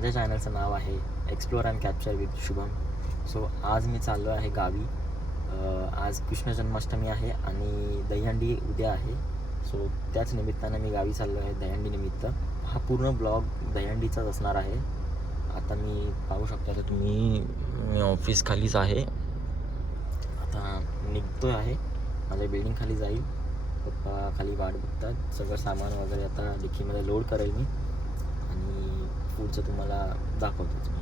माझ्या चॅनलचं नाव आहे explore and capture with Shubham. So आज मी चाललो आहे गावी. आज कृष्ण जन्माष्टमी आहे आणि दहीहंडी उद्या आहे. सो त्याच निमित्तानं मी गावी चाललो आहे दहीहंडी निमित्त. हा पूर्ण ब्लॉग दहीहंडीचाच असणार आहे. आता मी पाहू शकता तर तुम्ही, मी ऑफिस खालीच आहे. आता निघतो आहे, माझ्या बिल्डिंग खाली जाईल. पप्पा खाली वाट बघतात. सगळं सामान वगैरे आता डिक्कीमध्ये लोड करेल मी आणि पुढचं तुम्हाला दाखवतोच मी.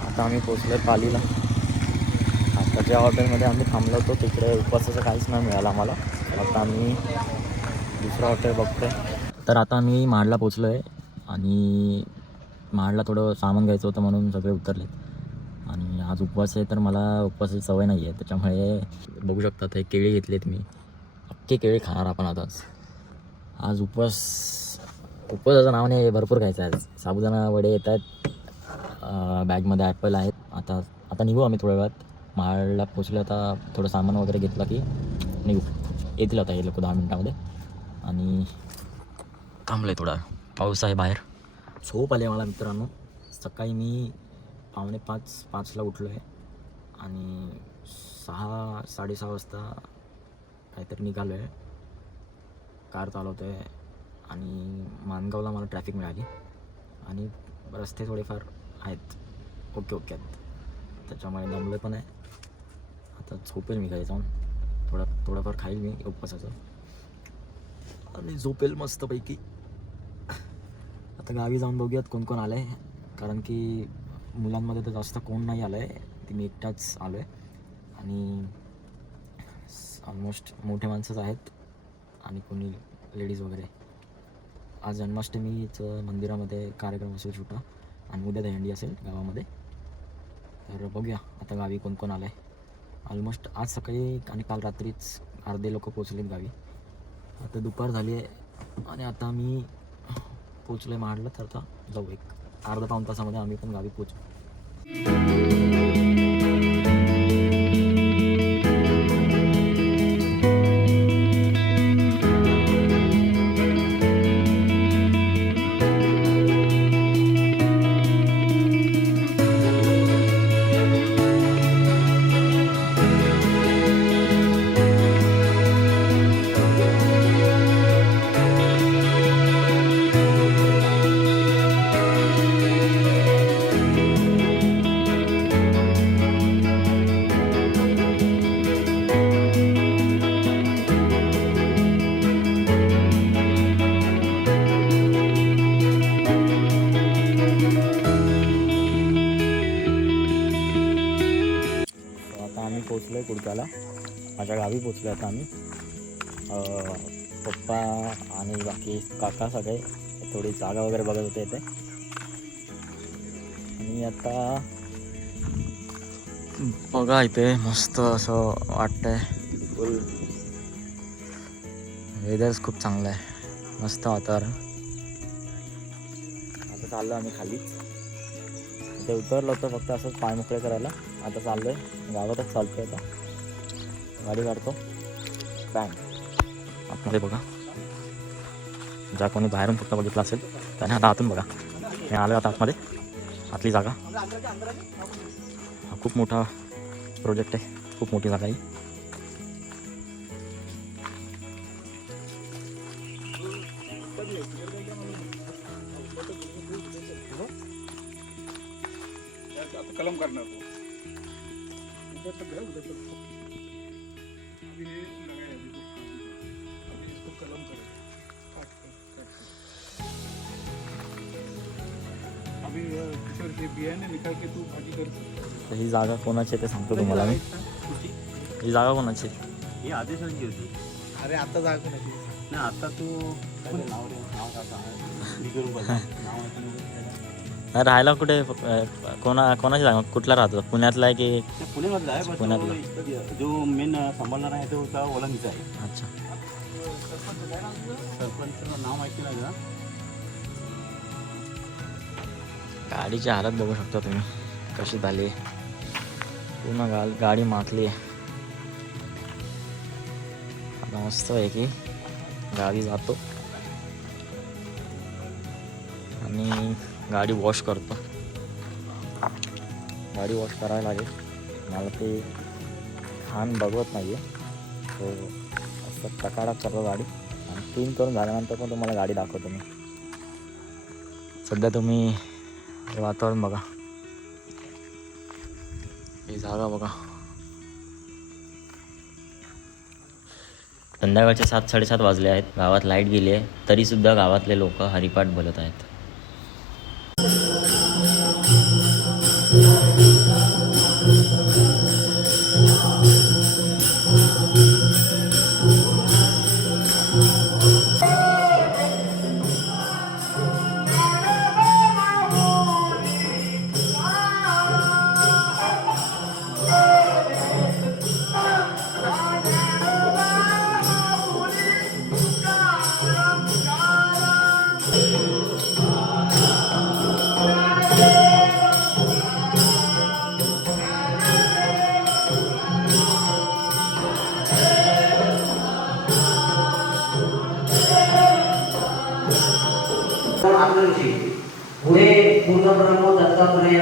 आता आम्ही पोचलो पालीला. आता ज्या हॉटेलमध्ये आम्ही थांबलो होतो तिकडे उपवासाचं काहीच नाही मिळालं आम्हाला. आता आम्ही दुसरं हॉटेल बघतो आहे. तर आता आम्ही महाडला पोचलो आहे आणि महाडला थोडं सामान घ्यायचं होतं म्हणून सगळे उतरले. आणि आज उपवास आहे तर मला उपवासाची सवय नाही आहे, त्याच्यामुळे बघू शकता हे केळी घेतलेत मी. अख्खे केळी खाणार आपण आता. आज उपवासाचं नावाने भरपूर खायचं आहे. आज साबुदाणा वडे येत आहेत, बॅगमध्ये ॲपल आहेत. आता निघू आम्ही थोड्या वेळात. महाडला पोचलो, आता थोडं सामान वगैरे घेतलं की निघू. येतील आता हे लोक 10 मिनटामध्ये. आणि थांबलं आहे थोडा, पाऊस आहे बाहेर. झोप आली मला मित्रांनो. सकाळी मी 4:45-5ला उठलो आहे आणि 6-6:30 वाजता काहीतरी निघालो आहे. कार चालवतो आहे आणि माणगावला मला ट्रॅफिक मिळाली आणि रस्ते थोडेफार आहेत ओके आहेत, त्याच्यामुळे दमलं पण आहे. आता झोपेल मी घरी जाऊन. थोडंफार खाईल मी उपवासाचं आणि झोपेल मस्तपैकी. आता गावी जाऊन बघूयात कोण कोण आलं आहे, कारण की मुलांमध्ये तर जास्त कोण नाही आलं आहे. ती मी एकटाच आलो आहे आणि ऑलमोस्ट मोठे माणसंच आहेत आणि कोणी लेडीज वगैरे. आज जन्माष्टमीचं मंदिरामध्ये कार्यक्रम असेल छोटा आणि उद्या दहीहंडी असेल गावामध्ये. तर बघूया आता गावी कोण कोण आलं आहे. ऑलमोस्ट आज सकाळी आणि काल रात्रीच अर्धे लोक पोचलेत गावी. आता दुपार झाली आहे आणि आता मी पोचलो आहे महाडला. तर आता जाऊ, एक अर्धा-पाऊण तासामध्ये आम्ही पण गावी पोचू. पोचलो आहे कुडकाला, माझ्या गावी पोचलो आता आम्ही. पप्पा आणि बाकी काका सगळे थोडी जागा वगैरे बघत होते इथे. आणि आता बघा इथे मस्त असं वाटतंय. फुल वेदर्स खूप चांगलं आहे, मस्त वातावरण. आता चाललो आम्ही खाली. ते उतरलं होतं फक्त असंच पाय मोकळे करायला. आता चाललो आहे गावातच, चालतो आहे आता. गाडी काढतो. बँग आतमध्ये बघा, ज्या कोणी बाहेरून फक्त बघितलं असेल त्याने आता आतून बघा. मी आलो आता आतमध्ये, आतली जागा. हा खूप मोठा प्रोजेक्ट आहे, खूप मोठी जागा आहे. कलम करणार बियाणे निकाल के तू भाजी कर. ही जागा कोणाची ते सांगतो तुम्हाला मी. ही जागा कोणाची? ही आदेशांची होती. अरे आता जागा कोणाची नाही, आता तू नाव राहायला कुठे कोणाची जागा कुठला राहतो पुण्यातला आहे की पुण्यामधला आहे पुण्यातला. जो मेन सांभाळणार आहे तो त्या ओलांगीचा आहे. अच्छा. सरपंचचं नाव माहिती नाही ना. गाडीची हालत बघू शकता तुम्ही कशी झाली आहे. पूर्ण गाडी मातली आहे. आता मस्त आहे की गाडी जातो आणि गाडी वॉश करतो. गाडी वॉश करायला लागेल. मला ते खान बघवत नाही आहे तो असं टकाडक करतो गाडी आणि क्लीन करून झाल्यानंतर पण तुम्हाला गाडी दाखवतो मी. सध्या तुम्ही हे वातावरण बघा, ही जागा बघा. संध्याकाळचे 7-7:30 वाजले आहेत. गावात लाईट गेली आहे तरीसुद्धा गावातले लोक हरिपाठ बोलत आहेत. पुढे पूर्णब्रह्म दत्तात्रय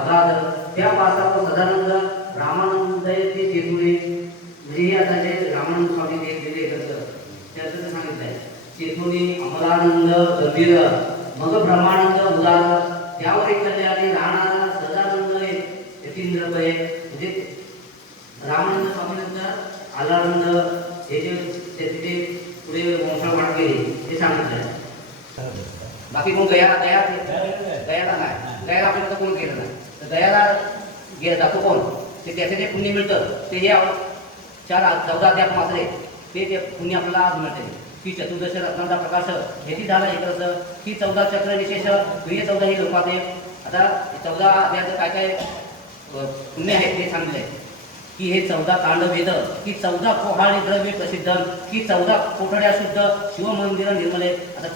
अगाध त्या पासावर सदानंद रामानंद ते चेतुळे म्हणजे हे आता जे रामानंद स्वामी दिले एकत्र त्याचं सांगितलं आहे. चेतुनी अमलानंद गंभीर मग ब्रह्मानंद उदार त्यावर एक कल्याणी राहणारा सदानंद यतींद्रपय म्हणजे रामानंद स्वामीनंतर आलानंद हे जे तिथे पुढे वंशवाढ केली ते सांगितलं आहे. बाकी कोण गयाला नाही, गयाला आपल्याला कोण केलं नाही तर गयाला जातो कोण ते त्याचे जे पुण्य मिळतं ते हे 14 अध्याप मात्रे ते पुण्य आपल्याला आज मिळते. की चतुर्दश रत्नाचा प्रकाश हे ती झाला एक रस की 14 चक्र विशेष 14 ही लोकाते. आता 14 अध्यायाचं काय काय पुण्य आहे ते सांगितले की हे 14 तांडव वेद की 14 कोहाळी द्रव्य प्रसिद्ध की 14 कोठड्या शुद्ध शिवमंदिर निर्मले. आता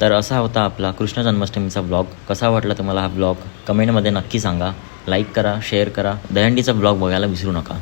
तर असा होता आपला कृष्ण जन्माष्टमीचा ब्लॉग. कसा वाटला तुम्हाला हा ब्लॉग कमेंटमध्ये नक्की सांगा. लाईक करा, शेअर करा. दहीहंडीचा ब्लॉग बघायला विसरू नका.